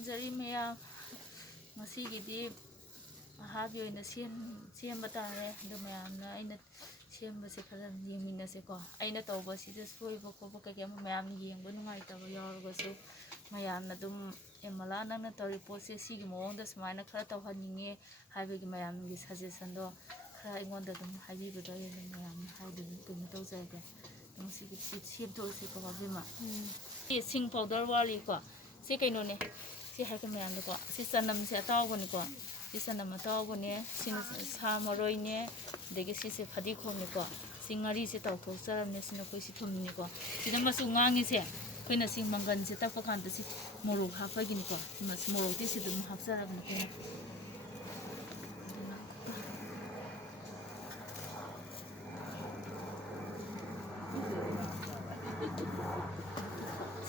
ꯈꯨꯔꯨꯝꯖꯔꯤ ꯃꯌꯥꯝ ꯉꯁꯤꯒꯤꯗꯤ ꯑꯍꯥꯕꯤ ꯑꯣꯏꯅ ꯁꯦꯝꯕ ꯇꯥꯔꯦ ꯑꯗꯨ ꯃꯌꯥꯝꯅ ꯑꯩꯅ ꯁꯦꯝꯕꯁꯦ ꯈꯔ ꯌꯦꯡꯃꯤꯟꯅꯁꯦꯀꯣ ꯑꯩꯅ ꯇꯧꯕꯁꯤꯗ ꯁꯣꯏꯕ ꯈꯣꯠꯄ ꯀꯩꯀꯩ ꯑꯃ ꯃꯌꯥꯝꯅ ꯌꯦꯡꯕ ꯅꯨꯡꯉꯥꯏꯇꯕ ꯌꯥꯎꯔꯒꯁꯨ ꯃꯌꯥꯝꯅ ꯑꯗꯨꯝ ꯃꯂꯥ ꯅꯪꯅ ꯇꯧꯔꯤ ꯄꯣꯠꯁꯦ ꯁꯤꯒꯤ ꯃꯑꯣꯡꯗ ꯁꯨꯃꯥꯏꯅ ꯈꯔ ꯇꯧꯍꯟꯅꯤꯡꯉꯦ ꯍꯥꯏꯕꯒꯤ ꯃꯌꯥꯝꯒꯤ ꯁꯖꯦꯁꯟꯗꯣ ꯈꯔ ꯑꯩꯉꯣꯟꯗ ꯑꯗꯨꯝ ꯍꯥꯏꯕꯤꯕꯗꯣ ꯑꯩ ꯑꯗꯨꯝ ꯃꯌꯥꯝꯅ ꯍꯥꯏꯗꯨꯅ ꯀꯩꯅꯣ ꯇꯧꯖꯔꯒꯦ ꯉꯁꯤꯒꯤ ꯁꯦꯝꯗꯣꯛꯑꯁꯤꯀꯣ ꯕꯦꯝꯃ ꯁꯤꯡ ꯄꯥꯎꯗꯔ ꯋꯥꯠꯂꯤꯀꯣ ꯁꯤ ꯀꯩꯅꯣꯅꯦ ꯁꯤ ꯍꯥꯏꯒꯦ ꯃꯌꯥꯝꯗꯀꯣ ꯁꯤ ꯆꯅꯝꯁꯦ ꯑꯇꯥꯎꯕꯅꯤꯀꯣ ꯁꯤ ꯆꯅꯝ ꯑꯇꯥꯎꯕꯅꯦ ꯁꯤꯅ ꯁꯥ ꯃꯔꯣꯏꯅꯦ ꯑꯗꯒꯤ ꯁꯤꯁꯦ ꯐꯗꯤꯒꯣꯝꯅꯤꯀꯣ ꯁꯤ ꯉꯥꯔꯤꯁꯦ ꯇꯥꯎꯊꯣꯛꯆꯔꯕꯅꯦ ꯁꯤꯅ ꯑꯩꯈꯣꯏ ꯁꯤ ꯊꯨꯝꯅꯤꯀꯣ ꯁꯤꯗ ꯃꯆꯨ ꯉꯥꯡꯉꯤꯁꯦ ꯑꯩꯈꯣꯏꯅ ꯁꯤ ꯃꯪꯒꯟꯁꯦ ꯇꯛꯄ ꯀꯥꯟꯗ ꯁꯤ ꯃꯣꯔꯣꯛ ꯍꯥꯞꯄꯒꯤꯅꯤꯀꯣ ꯃꯣꯔꯣꯛꯇꯤ ꯁꯤꯗ ꯑꯗꯨꯝ ꯍꯥꯞꯆꯔꯕꯅꯤ ꯑꯩꯈꯣꯏꯅ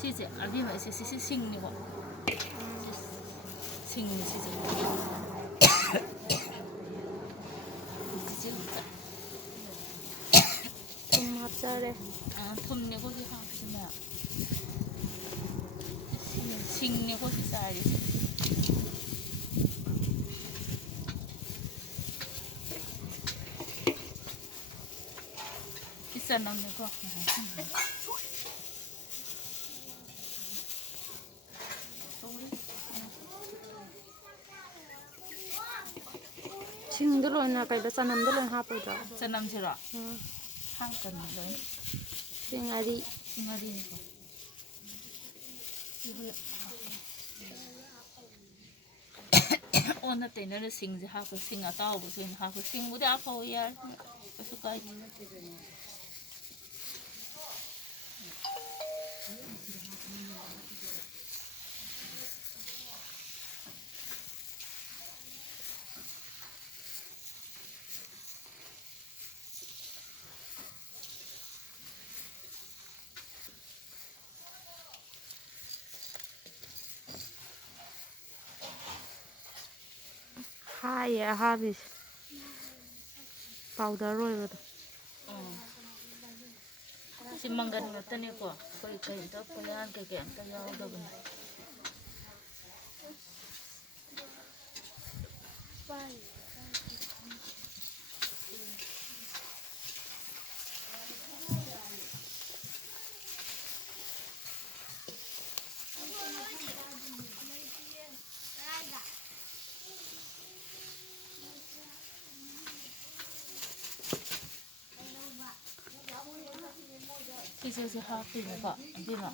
시제 알비마 이제 시시 싱니고 싱니 시제 ꯊꯨꯝ ꯍꯥꯞꯆꯔꯦ ꯊꯨꯝꯅꯦ ꯀꯣꯁꯤ ꯍꯥꯞꯁꯤꯅ ꯁꯤꯡꯅꯦ ꯀꯣꯁꯤ ꯆꯥꯏꯔꯤꯁꯦ ꯆꯅꯝꯅꯦꯀꯣ ꯁꯤꯡꯗꯣ ꯂꯣꯏꯅ ꯀꯩꯗ ꯆꯅꯝꯗꯣ ꯂꯣꯏꯅ ꯍꯥꯞꯄꯣꯏꯗ꯭ꯔꯣ ꯆꯅꯝꯁꯤꯔꯣ ꯍꯥꯞꯀꯅꯤ ꯂꯣꯏ ꯁꯤ ꯉꯥꯔꯤ ꯉꯥꯔꯤꯅꯤꯀꯣ ꯑꯣꯟꯅ ꯇꯩꯅꯅ ꯁꯤꯡꯁꯦ ꯍꯥꯞꯄ ꯁꯤꯡ ꯑꯇꯥꯎꯕꯁꯨ ꯑꯣꯏꯅ ꯍꯥꯞꯄ ꯁꯤꯡꯕꯨꯗꯤ ꯍꯥꯞꯐꯧ ꯌꯥꯔꯦ ꯀꯩꯁꯨ ꯀꯥꯏꯗꯦ ꯍꯥꯏꯌꯦ ꯑꯍꯥꯕꯤꯁꯦ ꯄꯥꯎꯗꯔ ꯑꯣꯏꯕꯗꯣ ꯁꯤ ꯃꯪꯒꯟ ꯉꯥꯛꯇꯅꯦꯀꯣ ꯑꯩꯈꯣꯏ ꯀꯩꯗ ꯄꯣꯌꯥꯟ ꯀꯩꯀꯩ ꯑꯝꯇ ꯌꯥꯎꯗꯕꯅꯤ ꯁꯤꯁꯦ ꯍꯥꯞꯇꯣꯏꯅꯦꯀꯣ ꯑꯗꯨꯅ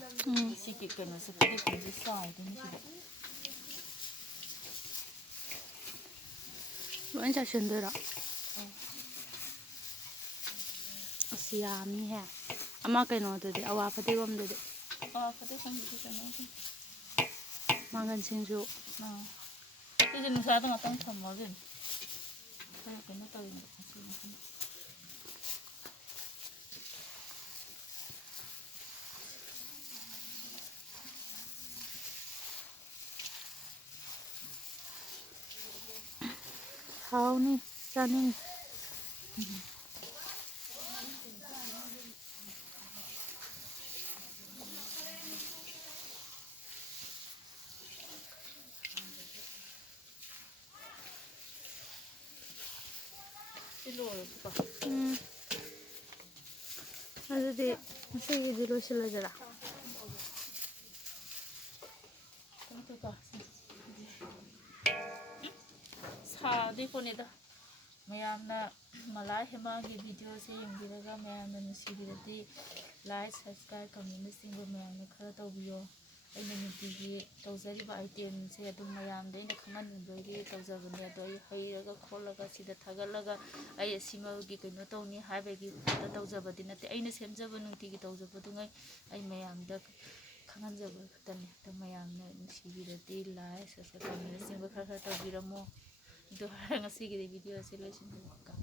ꯁꯤꯒꯤ ꯀꯩꯅꯣꯁꯦ ꯐꯗꯤꯒꯣꯝꯁꯦ ꯆꯥꯏꯗꯣꯏꯅꯤ ꯁꯤꯗ ꯂꯣꯏ ꯆꯥꯏꯁꯤꯟꯗꯣꯏꯔꯣ ꯑꯁ ꯌꯥꯝꯃꯤꯍꯦ ꯑꯃ ꯀꯩꯅꯣꯗꯨꯗꯤ ꯑꯋꯥ ꯐꯗꯤꯒꯣꯝꯗꯨꯗꯤ ꯐꯗꯤꯒꯣꯝꯗꯨꯗꯤ ꯀꯩꯅꯣꯒꯤ ꯃꯪꯒꯟꯁꯤꯡꯁꯨ ꯁꯤꯁꯦ ꯅꯨꯡꯁꯥꯗ ꯉꯥꯛꯇꯪ ꯊꯝꯃꯣ ꯈꯔ ꯀꯩꯅꯣ ꯇꯧꯋꯤꯅꯦ ꯍꯥꯎꯅꯤ ꯆꯥꯅꯤꯡꯉꯤ ꯁꯤ ꯂꯣꯏꯔꯕꯀꯣ ꯑꯗꯨꯗꯤ ꯉꯁꯤꯒꯤꯗꯤ ꯂꯣꯏꯁꯤꯜꯂꯁꯤꯔꯥ ꯁꯥꯗꯣꯏꯄꯣꯠꯅꯤꯗ ꯃꯌꯥꯝꯅ ꯃꯂꯥ ꯍꯦꯃꯥꯒꯤ ꯚꯤꯗꯤꯑꯣꯁꯦ ꯌꯦꯡꯕꯤꯔꯒ ꯃꯌꯥꯝꯅ ꯅꯨꯡꯁꯤꯕꯤꯔꯗꯤ ꯂꯥꯏꯛ ꯁꯕꯁꯀ꯭ꯔꯥꯏꯕ ꯀꯃꯦꯟꯅꯆꯤꯡꯕ ꯃꯌꯥꯝꯅ ꯈꯔ ꯇꯧꯕꯤꯌꯣ ꯑꯩꯅ ꯅꯨꯡꯇꯤꯒꯤ ꯇꯧꯖꯔꯤꯕ ꯑꯥꯏꯇꯦꯝꯁꯦ ꯑꯗꯨꯝ ꯃꯌꯥꯝꯗ ꯑꯩꯅ ꯈꯪꯍꯟꯅꯤꯡꯕꯒꯤ ꯇꯧꯖꯕꯅꯦ ꯑꯗꯣ ꯑꯩ ꯍꯩꯔꯒ ꯈꯣꯠꯂꯒ ꯁꯤꯗ ꯊꯥꯒꯠꯂꯒ ꯑꯩ ꯑꯁꯤꯃꯒꯤ ꯀꯩꯅꯣ ꯇꯧꯅꯤ ꯍꯥꯏꯕꯒꯤ ꯇꯧꯖꯕꯗꯤ ꯅꯠꯇꯦ ꯑꯩꯅ ꯁꯦꯝꯖꯕ ꯅꯨꯡꯇꯤꯒꯤ ꯇꯧꯖꯕꯗꯨꯉꯩ ꯑꯩ ꯃꯌꯥꯝꯗ ꯈꯪꯍꯟꯖꯕ ꯈꯛꯇꯅꯤ ꯑꯗꯣ ꯃꯌꯥꯝꯅ ꯅꯨꯡꯁꯤꯕꯤꯔꯗꯤ ꯂꯥꯏꯛ ꯁꯕꯁꯀ꯭ꯔꯥꯏꯕ ꯀꯃꯦꯟꯅꯆꯤꯡꯕ ꯈꯔ ꯇꯧꯕꯤꯔꯝꯃꯣ ꯑꯗꯨ ꯍꯥꯏꯔꯒ ꯉꯁꯤꯒꯤꯗꯤ ꯚꯤꯗꯤꯑꯣ ꯑꯁꯤ ꯂꯣꯏꯁꯤꯟꯖꯔꯒꯦ